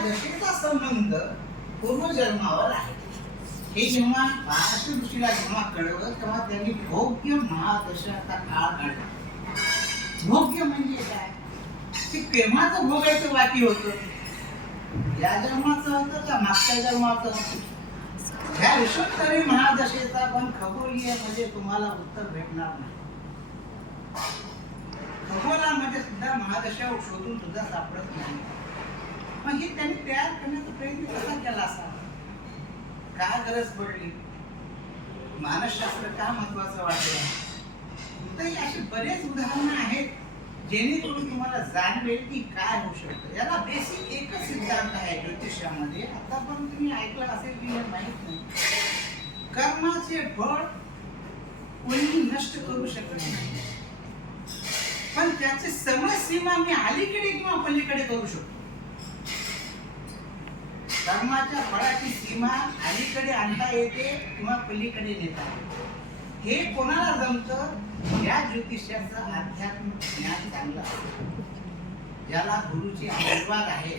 महादशेचा संबंध पूर्वजन्मावर आहे. हे जेव्हा महाराष्ट्र ऋषीला जेव्हा कळलं तेव्हा त्यांनी भोग्य महादशाचा काळ काढला. भोग्य म्हणजे काय? की केव्हाचं भोगायचं बाकी होतं? या जन्माचं होतं का मागच्या जन्माचं होतं? ह्या विश्वोत्तरी महादशेचा पण खगोलीय मध्ये तुम्हाला उत्तर भेटणार नाही. खगोलामध्ये सुद्धा महादशा शोधून सुद्धा सापडत नाही. मग ही त्यांनी तयार करण्याचा प्रयत्न कसा केला असा? काय गरज पडली? मानसशास्त्र का महत्वाचं वाटलं? तर असे बरेच उदाहरणं आहेत जेणेकरून तुम्हाला जाणवेल की काय होऊ शकतं. याला बेसिक एकच सिद्धांत आहे ज्योतिषामध्ये. आता पण तुम्ही ऐकलं असेल की हे माहित नाही. कर्माचे फळ कोणी नष्ट करू शकत नाही, पण त्याची समसीमा मी अलीकडे किंवा पलीकडे करू शकतो. कर्माच्या फळाची सीमा अलीकडे आणता येते किंवा पलीकडे नेता येते. हे कोणाला जमतं? या ज्योतिषाचं आध्यात्मिक ज्ञान चांगलं आहे, ज्याला गुरुची आशीर्वाद आहे,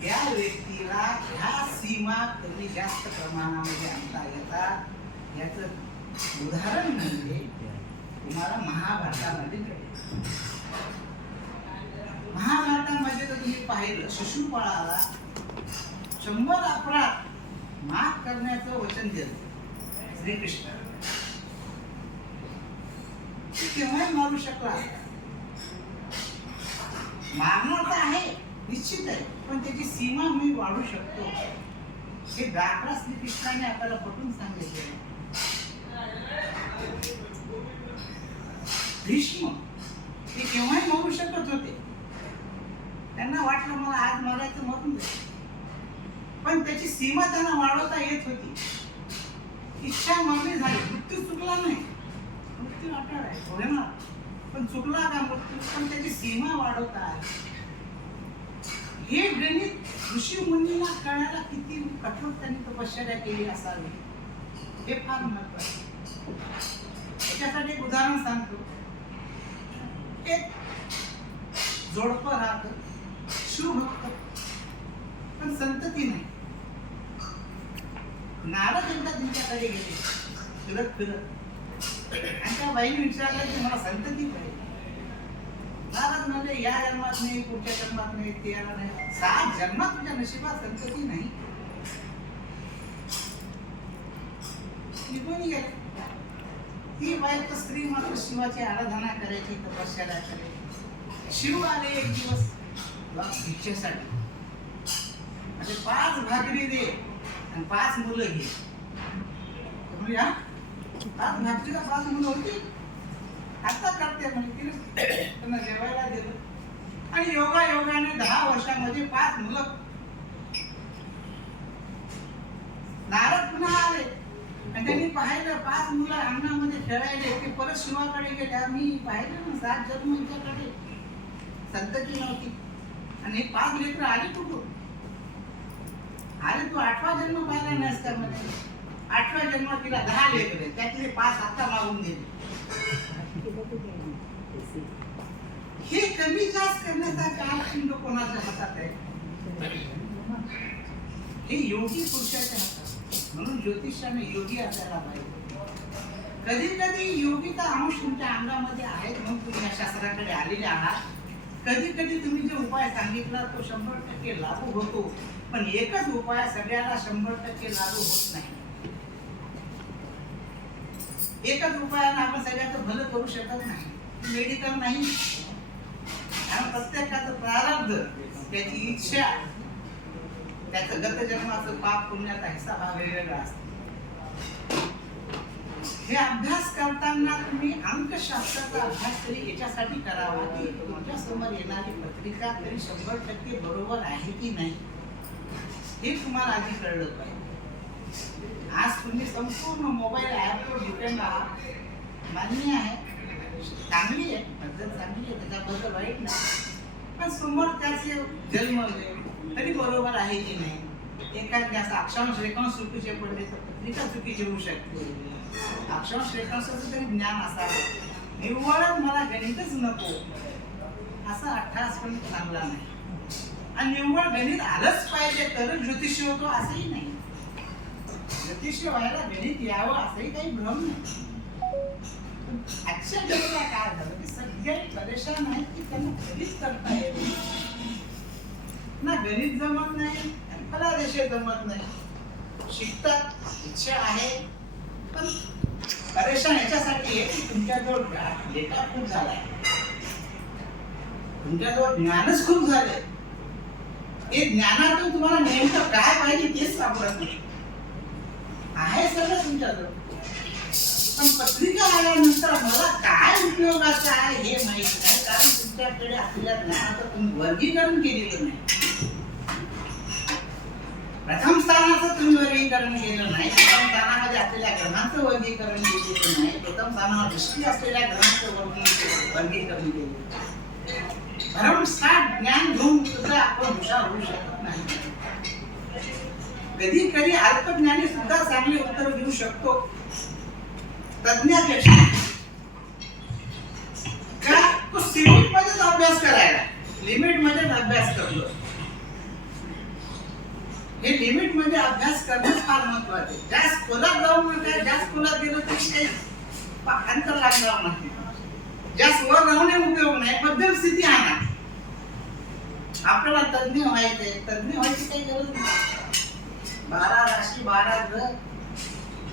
त्या व्यक्तीला ह्या सीमा कमी जास्त प्रमाणामध्ये आणता येतात. याचं उदाहरण म्हणजे तुम्हाला महाभारतामध्ये कळेल. महाभारतामध्ये तर तुम्ही पाहिलं शिशुपाळाला 100 अपराध माफ करण्याचं वचन दिलं श्रीकृष्ण. केव्हाही मारू शकला. मारणार तर आहे निश्चित आहे, पण त्याची सीमा मी वाढू शकतो. हे दाखला श्रीकृष्णाने आपल्याला पटवून सांगितले. भीष्म ते केव्हाही मारू शकत होते. त्यांना वाटलं मला आज मारायचं मरून दे, पण त्याची सीमा त्यांना वाढवता येत होती. इच्छा मारली झाली, मृत्यू चुकला नाही. मृत्यू अटळ आहे होणार, पण चुकला का मृत्यू? पण त्याची सीमा वाढवता आली. हे गणित ऋषी मुनींना कळायला किती कठोर त्यांनी तपश्चर्या केली असावी हे फार महत्वाचे. त्याच्यासाठी एक उदाहरण सांगतो. एक जोडपं राहतं, शिवभक्त, पण संतती नाही. नारद एकदा त्यांच्याकडे गेले फिरत फिरत, आणि त्या बाईने विचारलं की मला संतती पाहिजे. नारद म्हणजे या जन्मात नाही, पुढच्या जन्मात नाही, त्या नाही, 7 जन्मात तुझ्या नशिबात संतती नाही. निघून गेले. ती बाई तर स्त्री मात्र शिवाची आराधना करायची, तपश्चर्या करायची. शिव आले एक दिवस भिक्षेसाठी, म्हणजे 5 भाकरी दे आणि 5 मुलं घे. म्हणजे हा 5 भाकरीला 5 मुलं होती. आता करते म्हणजे त्यांना जेवायला दिलं, आणि योगाने 10 वर्षामध्ये 5 मुलं. नारद पुन्हा आले आणि त्यांनी पाहिलं 5 मुलं अंगणामध्ये खेळायले. ते परत शिवाकडे गेले. मी पाहिलं ना 7 जन्म यांच्याकडे संतती नव्हती, आणि हे 5 लेकरं आली कुठून? अरे तू 8वा जन्म पाहिला नाहीस का? म्हणजे 8व्या जन्मात तिला 10 लेकरं, त्यातले 5 आता मागून गेले. हे कमी जास्त करण्याचा कालखंड कोणाच्या हातात आहे? हे योगी पुरुषाच्या हातात. म्हणून ज्योतिषाने योगी असायला पाहिजे. कधी कधी योगीचा अंश तुमच्या अंगामध्ये आहे म्हणून तुम्ही या शास्त्राकडे आलेले आहात. कधी कधी तुम्ही जो उपाय सांगितला तो 100% लागू होतो, पण एकच उपाय सगळ्याला 100% लागू होत नाही. एकच उपायाने आपण सगळ्याचं भलं करू शकत नाही. मेडिकल नाही, कारण प्रत्येकाचं प्रारब्ध, त्याची इच्छा, त्याचं गत जन्माचं पाप पुण्याचा हिसाब हा वेगवेगळा असतो. हे अभ्यास करताना तुम्ही अंकशास्त्राचा अभ्यास तरी याच्यासाठी करावा की तुमच्या समोर येणारी पत्रिका तरी 100% बरोबर आहे की नाही हे तुम्हाला आधी कळलं पाहिजे. आज तुम्ही संपूर्ण मोबाईल ॲपवर डिपेंड आहात. मान्य आहे, चांगली आहे, पद्धत चांगली आहे, त्याच्याबद्दल वाईट नाही, पण समोर त्याचे जन्मले तरी बरोबर आहे की नाही. एखाद्याचा अक्षांश रेखांश चुकीचे पडले तर पत्रिका चुकीची होऊ शकते. अक्षांश रेखांशाचं तरी ज्ञान असावं. निव्वळ मला गणितच नको असा अट्टहास पण चांगला नाही. आणि निव्वळ गणित आलंच पाहिजे तरच ज्योतिषी होतो असंही नाही. ज्योतिषी व्हायला गणित यावं असंही काही भ्रम नाही. आजच्या घडीला काय झालं की सगळे परेशान आहेत की त्यांना गणित करता येत नाही. ना गणित जमत नाही, फलादेशे जमत नाही. शिकतात, इच्छा आहे, पण परेशान याच्यासाठी आहे की तुमच्याजवळ डेटा खूप झालाय, तुमच्याजवळ ज्ञानच खूप झालंय. हे ज्ञानातून तुम्हाला नेमकं काय पाहिजे तेच सापडत नाही. आहे सगळं तुमच्याजवळ, पण पत्रिका आल्यानंतर मला काय उपयोगाचं आहे हे माहित नाही, कारण तुमच्याकडे आपल्या ज्ञानाचं तुम्ही वर्गीकरण केलेलं नाही. प्रथम स्थानाचं तुम्ही वर्गीकरण केलं नाही. प्रथम स्थानामध्ये असलेल्या ग्रहांचं वर्गीकरण केलेलं नाही. प्रथम स्थानावर दृष्टी असलेल्या ग्रहांचं वर्गीकरण केलं. भरमसाठ ज्ञान घेऊन सुद्धा आपण हुशार होऊ शकत नाही. कधी कधी अल्पज्ञानी सुद्धा चांगले उत्तर देऊ शकतो तज्ञापेक्षा. का तो लिमिट मध्येच अभ्यास करायला, लिमिट मध्येच अभ्यास करतो. हे लिमिट मध्ये अभ्यास करणं फार महत्वाचं आहे. जास्त खोलात जाऊ नका. जास्त खोलात गेलं तरी काही अंतर लागणार नाही. जास्त वर राहणे उपयोग नाही. मध्यम स्थिती आणा. आपल्याला तज्ञ व्हायचंय, तज्ञ व्हायची काही गरज नाही. 12 राशी 12 ग्रह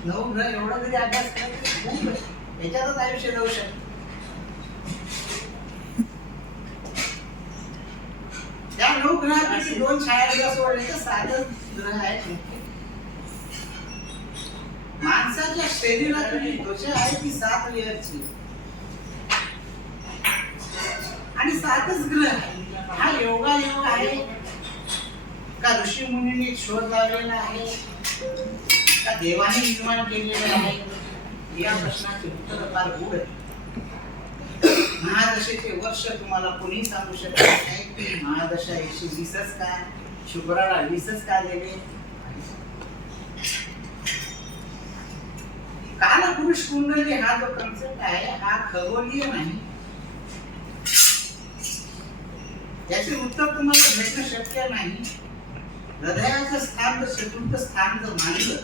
9 ग्रह एवढा जरी अभ्यास केला खूप आहे. याच्यातच आयुष्य जाऊ शकतं. त्या 9 ग्रहापैकी 2 छायाग्रह सोडले तर 7 ग्रह आहेत मुख्य. माणसाच्या शरीरातली त्वचा आहे ती 7 लेयरची आणि 7च ग्रह आहे. हा योगायोग आहे का ऋषी मुनींनी शोध लावलेला आहे का देवाने निर्माण केलेलं आहे, या प्रश्नाचे उत्तर फार गूढ आहे. महादशेचे वर्ष तुम्हाला कोणी सांगू शकत नाही की महादशा 120च का, शुक्राला 20च का दिले. कालपुरुष कुंडली हा जो कन्सेप्ट आहे हा खगोलीय नाही. याचे उत्तर तुम्हाला भेटणं शक्य नाही. हृदयाचं स्थान जर चतुर्थ स्थान जर मानलं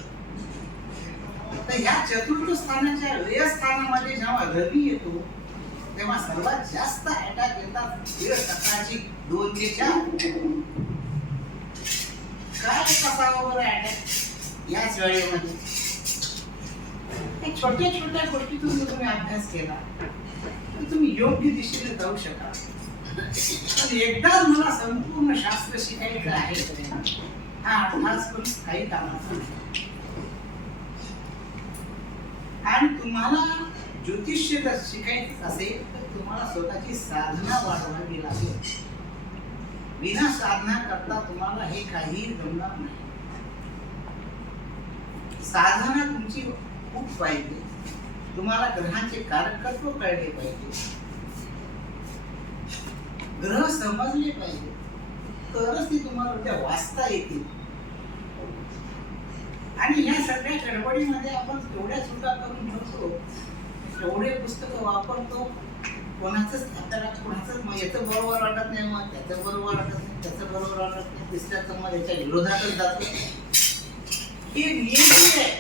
तर या चतुर्थ स्थानाच्या व्यय स्थानामध्ये जेव्हा रवी येतो तेव्हा सर्वात जास्त अटॅक येतात वेळ सकाळची 2 ते 4. काय कसावा बरं अटॅक याच वेळेमध्ये. छोट्या छोट्या गोष्टीतून जर तुम्ही अभ्यास केला तर तुम्ही योग्य दिशेने जाऊ शकाल. पण एकदाच मला संपूर्ण शास्त्र शिकायचं आहे हा अभ्यास पण काही कामाचा नाही. आणि तुम्हाला ज्योतिष्य जर शिकायचं असेल तर तुम्हाला स्वतःची साधना वाढवावी लागेल. विना साधना करता तुम्हाला हे काही जमणार नाही. साधना तुमची खूप पाहिजे. तुम्हाला ग्रहांचे कारकत्व कळले पाहिजे, ग्रह समजले पाहिजे, तरच ती तुम्हाला उद्या वाचता येतील. आणि या सगळ्या गडबडीमध्ये आपण तेवढ्या चुका करून ठेवतो, तेवढे पुस्तकं वापरतो, कोणाचंच आपल्याला कोणाचंच याचं बरोबर वाटत नाही, मग त्याचं बरोबर वाटत नाही, त्याचं बरोबर वाटत नाही, तिसऱ्याचं मग याच्या विरोधातच जातो. ही नियती आहे.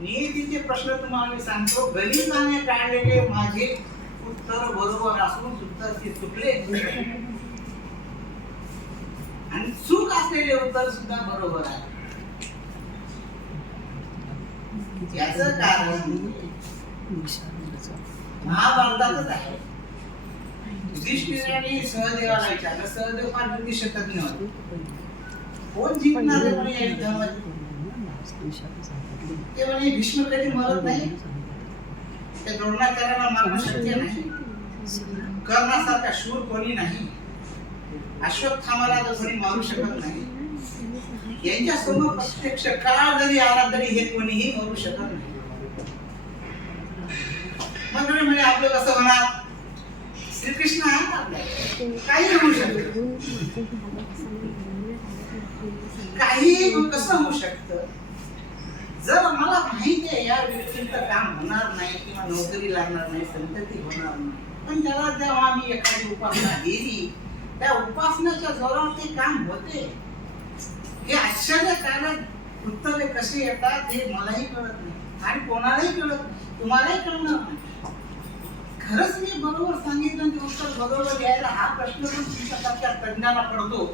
नियतीचे प्रश्न तुम्हाला मी सांगतो. गणिताने काढलेले माझे उत्तर बरोबर असून सुद्धा ते चुकले आणि चूक असलेले उत्तर सुद्धा बरोबर आहे. याचं कारण महाभारतातच आहे. युधिष्ठिराने सहदेवाला विचारलं. सहदेव फार बुद्धिशतज्ञ होते. कोण जिंकणार आहे म्हणे या युद्धामध्ये? ते म्हणे भीष्म कधी मरत नाही, त्या द्रोणाचार्याला मारणं शक्य नाही, कर्णासारखा शूर कोणी नाही, अश्वत्थामाला तर कोणी मारू शकत नाही, यांच्या समोर प्रत्यक्ष काळ जरी आला तरी हे कोणीही मारू शकत नाही. मग म्हणे आपलं कसं होणार? श्रीकृष्ण आहे ना आपल्याला, काही होऊ शकत, काही कसं होऊ शकतं? जर मला माहिती आहे या व्यक्तीचं काम होणार नाही किंवा नोकरी लागणार नाही, संतती होणार नाही, पण त्याला जेव्हा आम्ही एखादी उपासना दिली, त्या उपासनेच्या जोरावर ते काम होते. हे आश्चर्यकारक उत्तरे कशी येतात हे मलाही कळत नाही आणि कोणालाही कळत नाही, तुम्हालाही कळणार नाही. खरंच मी बरोबर सांगितलं ते उत्तर बरोबर यायला हा प्रश्न पण तुमच्यासारख्या तज्ञाला पडतो,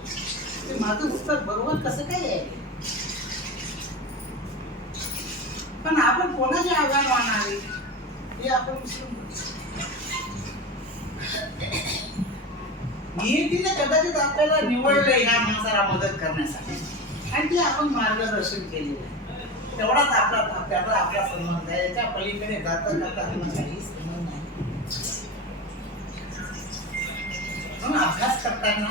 ते माझं उत्तर बरोबर कसं काय आहे. पण आपण कोणाचे आभार मानावे हे आपण विसरून जातो. नियतीने कदाचित आपल्याला निवडलं ह्या माणसाला मदत करण्यासाठी आणि ते आपण मार्गदर्शन केलेलं आहे. तेवढाच आपला संबंध आहे. याच्या पलीकडे जाता काही संबंध नाही. म्हणून अभ्यास करताना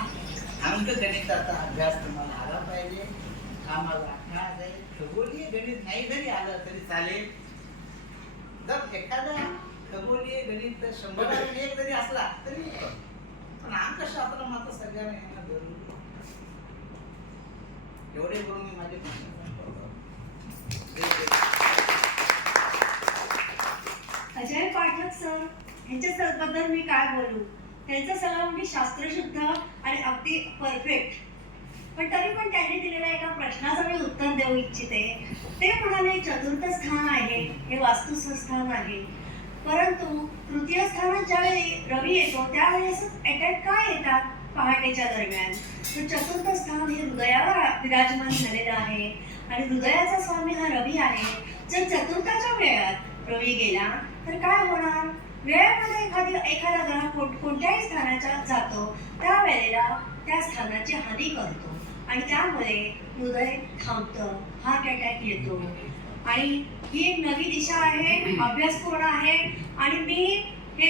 अंकगणिताचा अभ्यास तुम्हाला आला पाहिजे. आम्हाला अभ्यास आहे. खगोलीय गणित नाही जरी आलं तरी चालेल. जर एखादा खगोलीय गणित 100 जरी असला तरी पण अंकशास्त्र मात्र सगळ्यांना यांना जरूर. एवढे करून मी माझे अजय पाठक सर यांच्याबद्दल मी काय बोलू. त्यांचं सगळं म्हणजे शास्त्रशुद्ध आणि अगदी परफेक्ट. पण तरी पण त्यांनी दिलेल्या एका प्रश्नाचं मी उत्तर देऊ इच्छिते. ते म्हणाले चतुर्थ स्थान आहे हे वास्तुस्थान आहे, परंतु तृतीय स्थानात ज्यावेळी रवी येतो त्यावेळी असं अटॅक काय येतात पहाटेच्या दरम्यान. तर चतुर्थ स्थान हे हृदयावर विराजमान झालेलं आहे आणि हृदयाचा स्वामी हा रवी आहे. जर चतुर्थाच्या वेळात रवी गेला तर काय होणार. वेळेमध्ये एखादा ग्रह कोणत्याही स्थानाच्या जातो त्यावेळेला त्या स्थानाची हानी करतो आणि त्यामुळे हृदय थांबतं, हार्ट अटॅक येतो. आणि ही एक नवी दिशा आहे, अभ्यासपूर्ण आहे. आणि मी हे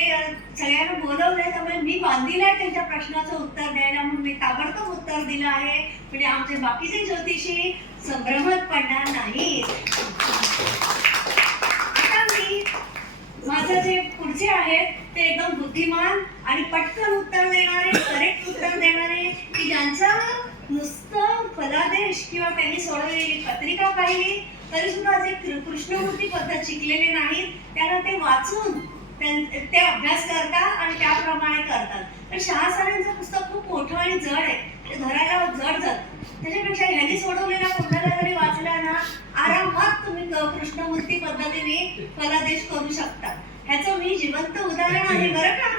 सगळ्यांना बोलवलंय त्यामुळे मी बांधील आहे त्यांच्या प्रश्नाचं उत्तर द्यायला, म्हणून मी ताबडतोब उत्तर दिलं आहे. म्हणजे आमचे बाकीचे ज्योतिषी संभ्रमात पडणार नाहीत. आता मी माझं जे पुढचे आहेत ते एकदम बुद्धिमान आणि पटकन उत्तर देणारे, करेक्ट उत्तर देणारे, की ज्यांचं नुसतं फलादेश किंवा त्यांनी सोडवलेली पत्रिका पाहिली तरी सुद्धा जे कृष्णमूर्ती पद्धत शिकलेले नाहीत त्यांना ते वाचून ते अभ्यास करतात आणि त्याप्रमाणे करतात. तर शहा सरांचं पुस्तक खूप मोठं आणि जड आहे, ते धरायला जड जातं. त्याच्यापेक्षा ह्यांनी सोडवलेला कुठला जरी वाचला ना आरामात तुम्ही कृष्णमूर्ती पद्धतीने फलादेश करू शकता. ह्याचं मी जिवंत उदाहरण आहे बरं का.